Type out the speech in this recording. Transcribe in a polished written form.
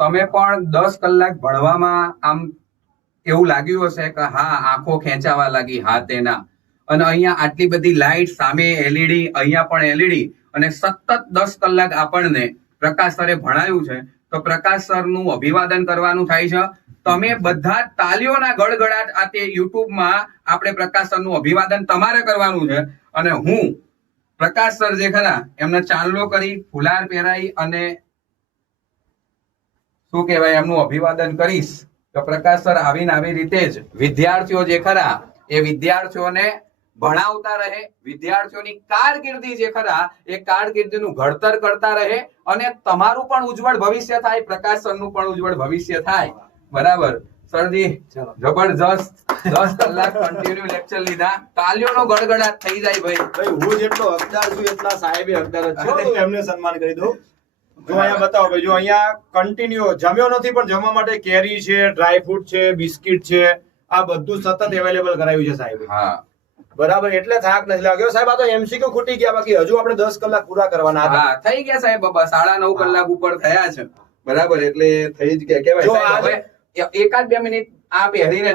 તમે પણ 10 કલાક ભણવામાં આમ એવું લાગ્યું હશે કે હા આંખો ખેંચાવા લાગી હા તેના, અને અહીંયા આટલી બધી લાઇટ, સામે એલઈડી, અહીંયા પણ એલઈડી, અને સતત 10 કલાક આપણને પ્રકાશ સરે ભણાયું છે. તો પ્રકાશ સરનું અભિવાદન કરવાનું થાય છે. તમે બધા તાલીઓના ગડગડાટ આ તે યુટ્યુબમાં આપણે પ્રકાશ સરનું અભિવાદન તમારે કરવાનું છે. અને હું પ્રકાશ સર જે ખરા એમને ચાંદલો કરી, ફુલાર પહેરાઈ અને શું કહેવાય એમનું અભિવાદન કરીશ. તો પ્રકાશ સર આવીને આવી રીતે જ વિદ્યાર્થીઓ જે ખરા એ વિદ્યાર્થીઓને ભણાવતા રહે, વિદ્યાર્થીઓની કારકિર્દી જે ખરા એ કારકિર્દીનું ઘડતર કરતા રહે, અને તમારું પણ ઉજ્જવળ ભવિષ્ય થાય, પ્રકાશ સરનું પણ ઉજ્જવળ ભવિષ્ય થાય. બરાબર સરજી, જબરજસ્ત 10 કલાક કન્ટિન્યુ લેક્ચર લીધા, તાલીઓનો ગડગડાટ થઈ જાય ભાઈ. હું જેટલો હકદાર છું એટલા સાહેબે હકદાર જ છે, તો એમને સન્માન કરી દઉં. જો અહીંયા બતાવો ભાઈ, જો અહીંયા કન્ટિન્યુ જમ્યો નથી પણ જમવા માટે કેરી છે, ડ્રાય ફ્રૂટ છે, બિસ્કિટ છે, આ બધું સતત અવેલેબલ કરાવ્યું છે સાહેબ. હા બરાબર, એટલે થાક નથી લાગ્યો સાહેબ. આ તો એમસીક્યુ ખૂટી ગયા, બાકી હજુ આપણે 10 કલાક પૂરા કરવાના હતા. હા થઈ ગયા સાહેબ, 9.5 કલાક ઉપર થયા છે. બરાબર, એટલે થઈ જ ગયા. કેવાય સાહેબ, હવે 1-2 મિનિટ આ પહેરીને